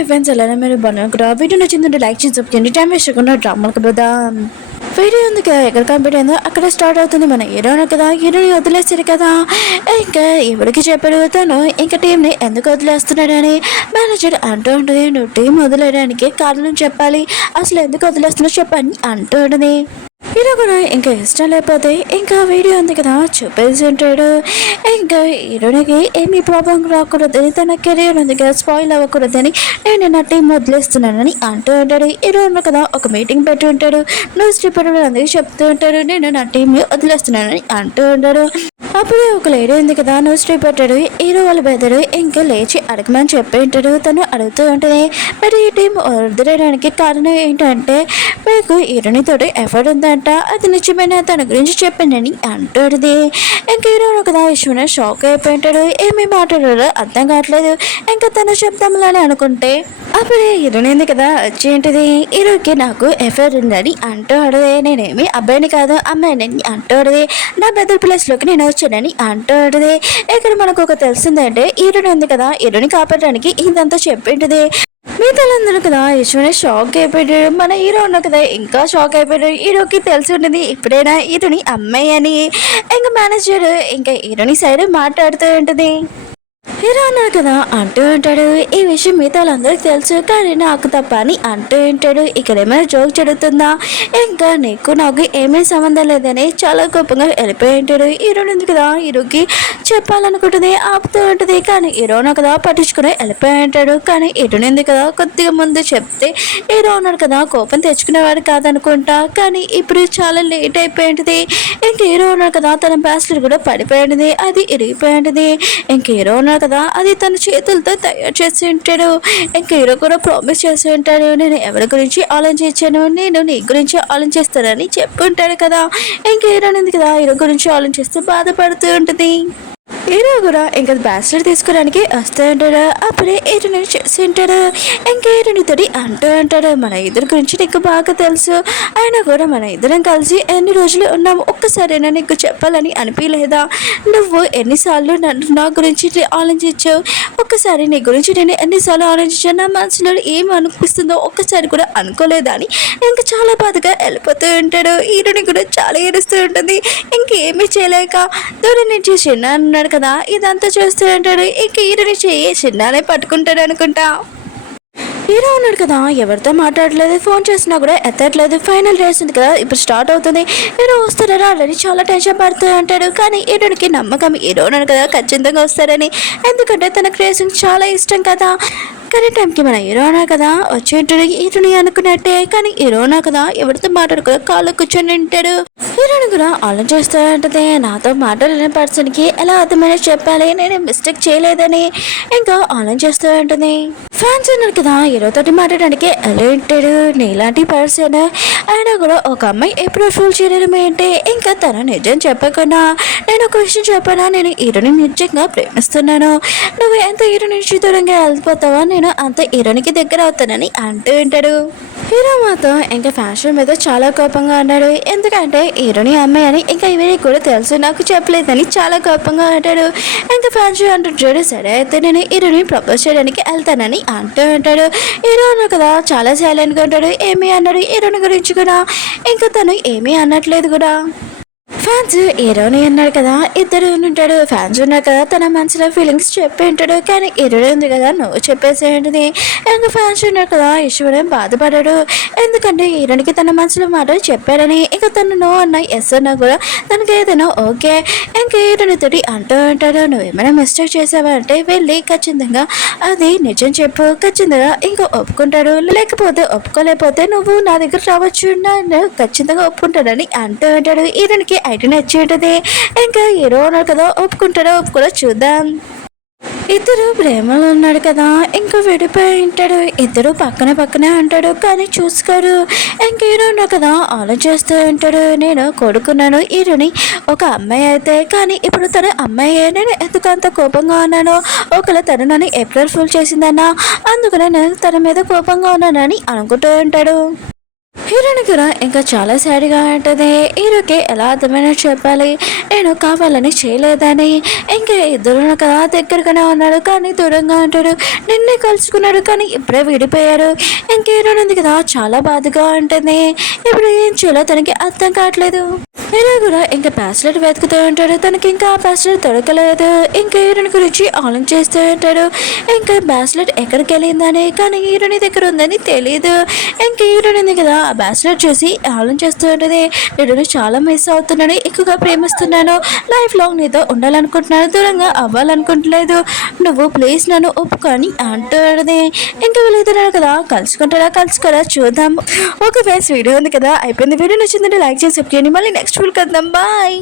Hi friends, ఎలా మీరు బాగున్నారు? వీడియో నచ్చిందంటే లైక్ చేసి సబ్స్క్రైబ్ టైం వేస్ట్ చేయకుండా డ్రామాలకు పోదాం. వీడియో ఉంది కదా, ఎక్కడ కంప్లీట్ అయిందో అక్కడ స్టార్ట్ అవుతుంది. మన హీరోను కదా, హీరోని వదిలేసారు కదా. ఇంకా ఎవరికి చెప్పాడు తను ఇంకా టీంని ఎందుకు వదిలేస్తున్నాడని మేనేజర్ అంటూ ఉంటుంది. నువ్వు టీం వదిలేయడానికి కారణం చెప్పాలి, అసలు ఎందుకు వదిలేస్తున్నావు చెప్పని అంటూ ఉంటుంది. హీరో కూడా ఇంకా ఇష్టం లేకపోతే ఇంకా వీడియో ఉంది కదా చూపేసి ఉంటాడు. ఇంకా హీరోనికి ఏమీ ప్రాబ్లం రాకూడదని, తన కెరీర్ ఉంది కదా స్పాయిల్ అవ్వకూడదని నేను నా టీం వదిలేస్తున్నానని అంటూ ఉంటాడు. హీరో ఉన్న కదా ఒక మీటింగ్ పెట్టి ఉంటాడు. న్యూస్ పేపర్ అందరికీ చెప్తూ ఉంటాడు నేను నా టీంని వదిలేస్తున్నానని అంటూ ఉంటాడు. అప్పుడే ఒక లేడీ ఉంది కదా న్యూస్ పెట్టాడు. హీరో వాళ్ళ బెదరు ఇంకా లేచి అడగమని చెప్పి ఉంటాడు. తను అడుగుతూ ఉంటుంది, మరి ఈ టీం వదిలేయడానికి కారణం ఏంటంటే మీకు హీరోనితో ఎఫర్ట్ ఉందంట, అది నిజమైన తన గురించి చెప్పిందని అంటాడుది. ఇంకా హీరో కదా విషయంలో షాక్ అయిపోయి ఉంటాడు. ఏమీ మాట్లాడారో అర్థం కావట్లేదు. ఇంకా తను చెప్తామని అనుకుంటే అప్పుడే హీరోని కదా వచ్చేంటిది. హీరోకి నాకు ఎఫర్ట్ ఉందని అంటాడు. నేనేమి అబ్బాయిని కాదు అమ్మాయిని అంటాడు. నా బెదర్ ప్లేస్లోకి నేను వచ్చానని అంటాడు. ఇక్కడ మనకు ఒక తెలిసిందంటే హీరోని ఉంది కదా, హీరోని కాపాడడానికి ఇదంతా చెప్పింటిది. మిగతాలందరూ కదా ఈశ్వరుని షాక్ అయిపోయాడు. మన హీరో ఉన్న కదా ఇంకా షాక్ అయిపోయాడు. హీరోకి తెలిసి ఉంటుంది ఇప్పుడైనా హీరోని అమ్మాయి అని. ఇంకా మేనేజర్ ఇంకా హీరోని సైడ్ మాట్లాడుతూ ఉంటుంది. హీరో అన్నాడు కదా అంటూ ఉంటాడు. ఈ విషయం మిగతా వాళ్ళందరికీ తెలుసు, కానీ నాకు తప్ప అని అంటూ ఉంటాడు. ఇక్కడ ఏమైనా జోక్ జరుగుతుందా, ఇంకా నీకు నాకు ఏమీ సంబంధం లేదని చాలా గొప్పగా వెళ్ళిపోయి ఉంటాడు. హీరో ఉంది కదా హీరోకి చెప్పాలనుకుంటుంది, ఆపుతూ ఉంటుంది. కానీ హీరోను కదా పట్టించుకుని వెళ్ళిపోయి ఉంటాడు. కానీ హీరోని ఉంది కదా కొద్దిగా ముందు చెప్తే హీరో ఉన్నాడు కదా కోపం తెచ్చుకునేవాడు కాదనుకుంటా. కానీ ఇప్పుడు చాలా లేట్ అయిపోయింది. ఇంక హీరో ఉన్నాడు కదా తన బ్యాస్లెట్ కూడా పడిపోయి ఉంటుంది, అది ఇరిగిపోయి ఉంటుంది. ఇంక హీరో ఉన్నాడు కదా అది తన చేతులతో తయారు చేసి ఉంటాడు. ఇంకా హీరో కూడా ప్రామిస్ చేసి ఉంటాడు, నేను ఎవరి గురించి ఆలోచించాను, నేను నీ గురించి ఆలోచిస్తానని చెప్పి ఉంటాడు కదా. ఇంకా హీరో ఉంది కదా హీరో గురించి ఆలోచిస్తూ బాధపడుతూ ఉంటుంది. హీరో కూడా ఇంకా బ్యాస్లెట్ తీసుకోవడానికి వస్తూ ఉంటాడు. అప్పుడే హీరోని చేసి ఉంటాడు. ఇంకా హీరోనితో అంటూ ఉంటాడు, మన ఇద్దరి గురించి నీకు బాగా తెలుసు, అయినా కూడా మన ఇద్దరం కలిసి ఎన్ని రోజులు ఉన్నాము, ఒక్కసారైనా నీకు చెప్పాలని అనిపించలేదా? నువ్వు ఎన్నిసార్లు నా గురించి ఆలోచించావు, ఒక్కసారి నీ గురించి నేను ఎన్నిసార్లు ఆలోచించాను, నా మనసులో ఏం అనిపిస్తుందో ఒక్కసారి కూడా అనుకోలేదా అని ఇంకా చాలా బాధగా వెళ్ళిపోతూ ఉంటాడు. హీరోని కూడా చాలా ఏడుస్తూ ఉంటుంది. ఇంకేమీ చేయలేక దూరం నుంచి చిన్న అన్నాడు కదా ఇదంతా చూస్తూ ఉంటాడు. ఇంక హీరోని చెయ్యి చిన్నానే పట్టుకుంటాడు అనుకుంటా. హీరో ఉన్నాడు కదా ఎవరితో మాట్లాడలేదు, ఫోన్ చేసినా కూడా ఎత్తట్లేదు. ఫైనల్ రేస్ ఉంది కదా ఇప్పుడు స్టార్ట్ అవుతుంది. హీరో వస్తారా ఆల్రెడీ చాలా టెన్షన్ పడుతూ ఉంటాడు. కానీ హీరోనికి నమ్మకం హీరో ఉన్నాడు కదా ఖచ్చితంగా వస్తారని, ఎందుకంటే తనకు రేసింగ్ చాలా ఇష్టం కదా. కానీ టైంకి మన హీరోనా కదా వచ్చేంటాడు. హీరోని అనుకున్నట్టే, కానీ హీరోనా కదా ఎవరితో మాట్లాడుకో కాళ్ళు కూర్చొని ఉంటాడు. హీరోని కూడా ఆలోచిస్తూ ఉంటుంది, నాతో మాట్లాడిన పర్సన్కి ఎలా అర్థమైనా చెప్పాలి, నేను మిస్టేక్ చేయలేదని ఇంకా ఆలోచిస్తూ ఉంటుంది. ఫ్యాన్స్ ఉన్నారు కదా హీరోతో మాట్లాడడానికి ఎలా ఉంటాడు. నీలాంటి పర్సన్ అయినా కూడా ఒక అమ్మాయి ఎప్పుడు ఫుల్ చేయడం ఏంటి, ఇంకా తను నిజం చెప్పకుండా నేను ఒక విషయం చెప్పానా, నేను హీరోని నిజంగా ప్రేమిస్తున్నాను, నువ్వు ఎంత హీరో నుంచి దూరంగా వెళ్ళిపోతావా, నేను అంత హీరోనికి దగ్గర అవుతానని అంటూ ఉంటాడు. హీరో మాత్రం ఇంకా ఫ్యాషన్ మీద చాలా కోపంగా ఉన్నాడు. ఎందుకంటే హీరోని అమ్మాయి అని ఇంకా ఇవన్నీ కూడా తెలుసు, నాకు చెప్పలేదని చాలా కోపంగా అంటాడు. ఇంకా ఫ్యాషన్ అంటుంటాడు, సరే అయితే నేను హీరోని ప్రపోజ్ చేయడానికి వెళ్తానని అంటూ ఉంటాడు. హీరో కదా చాలా సైలెంట్గా ఉంటాడు, ఏమీ అన్నాడు హీరోని గురించి కూడా. ఇంకా తను ఏమీ అనట్లేదు కూడా. ఫ్యాన్స్ హీరోని అన్నాడు కదా ఇద్దరు ఉంటాడు. ఫ్యాన్స్ ఉన్నారు కదా తన మనసులో ఫీలింగ్స్ చెప్పి ఉంటాడు. కానీ హీరోని ఉంది కదా నువ్వు చెప్పేసేంటిది. ఇంకా ఫ్యాన్స్ ఉన్నారు కదా ఈశ్వరం బాధపడాడు, ఎందుకంటే హీరోనికి తన మనసులో మాటలు చెప్పాడని. ఇంకా తను నో అన్నా ఎస్ అన్నా కూడా తనకి ఏదైనా ఓకే. ఇంకా హీరోనితో అంటూ ఉంటాడు, నువ్వు ఏమైనా మిస్టేక్ చేసావా అంటే వెళ్ళి ఖచ్చితంగా అది నిజం చెప్పు, ఖచ్చితంగా ఇంకా ఒప్పుకుంటాడు, లేకపోతే ఒప్పుకోలేకపోతే నువ్వు నా దగ్గర రావచ్చు, నన్ను ఖచ్చితంగా ఒప్పుకుంటాడని అంటూ ఉంటాడు. హీరోనికి ఐటీ నచ్చి ఉంటుంది. ఇంకా హీరో ఉన్నాడు కదా ఒప్పుకుంటాడో ఒప్పుకోడో చూద్దాం. ఇద్దరు ప్రేమలో ఉన్నాడు కదా ఇంకా విడిపోయి ఉంటాడు. ఇద్దరు పక్కనే అంటాడు కానీ చూసుకోరు. ఇంకా హీరో ఉన్నాడు కదా ఆలోచిస్తూ ఉంటాడు, నేను కొడుకున్నాను హీరోని ఒక అమ్మాయి అయితే, కానీ ఇప్పుడు తన అమ్మాయి నేను ఎందుకు అంత కోపంగా ఉన్నాను, ఒకవేళ తను నన్ను ఏప్రిల్ ఫుల్ చేసిందన్నా అందుకనే నేను తన మీద కోపంగా ఉన్నానని అనుకుంటూ ఉంటాడు. హీరోని కూడా ఇంకా చాలా సాడ్గా ఉంటుంది. హీరోకి ఎలా అర్థమైనా చెప్పాలి, నేను కావాలని చేయలేదని. ఇంకా ఇద్దరు కదా దగ్గరగానే ఉన్నాడు కానీ దూరంగా ఉంటాడు. నిన్నే కలుసుకున్నాడు కానీ ఇప్పుడే విడిపోయారు. ఇంక హీరోని ఉంది కదా చాలా బాధగా ఉంటుంది. ఇప్పుడు ఏం చేయాలో తనకి అర్థం కావట్లేదు. హీరో కూడా ఇంకా బ్యాచిలర్ వెతుకుతూ ఉంటాడు. తనకి ఇంకా ఆ బ్యాచిలర్ దొరకలేదు. ఇంకా హీరోని గురించి ఆలోచన చేస్తూ ఉంటాడు. ఇంకా బ్యాచిలర్ ఎక్కడికి వెళ్ళిందని, కానీ హీరోని దగ్గర ఉందని తెలియదు. ఇంకా హీరోని ఉంది కదా ఆ బ్యాచిలర్ చూసి ఆలోచన చేస్తూ ఉంటుంది. నేను చాలా మిస్ అవుతున్నాను, ఎక్కువగా ప్రేమిస్తున్నాను, లైఫ్ లాంగ్ నీతో ఉండాలనుకుంటున్నాను, దూరంగా అవ్వాలనుకుంటలేదు, నువ్వు ప్లీజ్ నన్ను ఒప్పుకొని అంటుంది. ఇంకా వీళ్ళిద్దరు కదా కలుసుకోరా చూద్దాం. ఓకే ఫ్రెండ్స్, వీడియో ఉంది కదా అయిపోయింది. వీడియో నచ్చిందంటే లైక్ చేసి చెప్తాను. మళ్ళీ నెక్స్ట్ వీడియో కద్దాం. బాయ్.